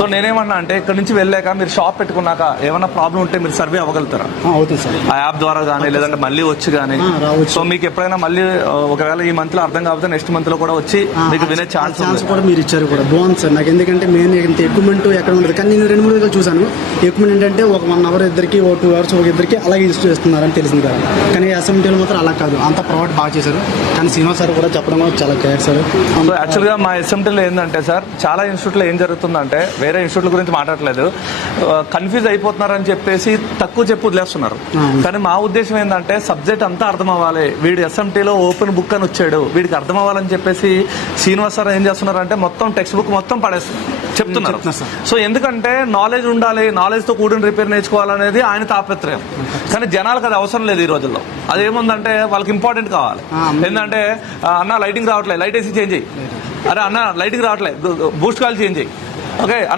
So నేనేమన్నా అంటే ఇక్కడ నుంచి వెళ్ళాక మీరు షాప్ పెట్టుకున్నాక ఏమైనా ప్రాబ్లం ఉంటే మీరు సర్వే అవ్వగలుగుతారా? అవుతుంది సార్. ఆ యాప్ ద్వారా కానీ లేదంటే మళ్ళీ వచ్చి కానీ రావచ్చు. సో మీకు ఎప్పుడైనా మళ్ళీ ఒకవేళ ఈ మంత్ లో అర్థం కాకపోతే నెక్స్ట్ మంత్ లో కూడా వచ్చి మీకు వినే ఛాన్స్ కూడా మీరు ఇచ్చారు కూడా బాగుంది సార్. నాకు ఎందుకంటే మెయిన్ ఇంత ఎక్విప్మెంట్ ఎక్కడ ఉండదు, కానీ నేను 2-3 రోజులు చూసాను. ఎక్విప్మెంట్ ఏంటంటే ఒక 1 అవర్ ఇద్దరికి, 2 అవర్స్ ఒక ఇద్దరికి అలాగే యూజ్ చేస్తున్నారని తెలిసింది కదా. కానీ అసెంబ్లీలో మాత్రం అలా కాదు, అంత ప్రొవైడ్ బాగా చేశారు. కానీ శ్రీనివాస్ సార్ కూడా చెప్పడం కూడా చాలా కేర్ సార్. సో యాక్చువల్ గా మా ఎస్ఎంటీలో ఏంటంటే సార్, చాలా ఇన్స్టిట్యూట్ లో ఏం జరుగుతుందంటే, వేరే ఇన్స్టిట్యూట్ల గురించి మాట్లాడలేదు, కన్ఫ్యూజ్ అయిపోతున్నారని చెప్పేసి తక్కువ చెప్పు వదిలేస్తున్నారు. కానీ మా ఉద్దేశం ఏంటంటే సబ్జెక్ట్ అంతా అర్థం అవ్వాలి. వీడు ఎస్ఎంటీలో ఓపెన్ బుక్ అని వచ్చాడు, వీడికి అర్థం అవ్వాలని చెప్పేసి శ్రీనివాస్ సార్ ఏం చేస్తున్నారు అంటే మొత్తం టెక్స్ట్ బుక్ మొత్తం చెప్తున్నారు. సో ఎందుకంటే నాలెడ్జ్ ఉండాలి, నాలెడ్జ్ తో కూడిన రిపేర్ నేర్చుకోవాలనేది ఆయన తాపత్రయం. కానీ జనాలకు అది అవసరం లేదు ఈ రోజుల్లో. అదేముందంటే వాళ్ళకి ఇంపార్టెంట్ కావాలి. ఏంటంటే అన్న లైటింగ్ రావట్లేదు, లైట్ వేసి చేంజ్ చేయి. అరే అన్న లైటింగ్ రావట్లేదు, బూస్ట్ కాల్ చేంజ్ చేయి. ఓకే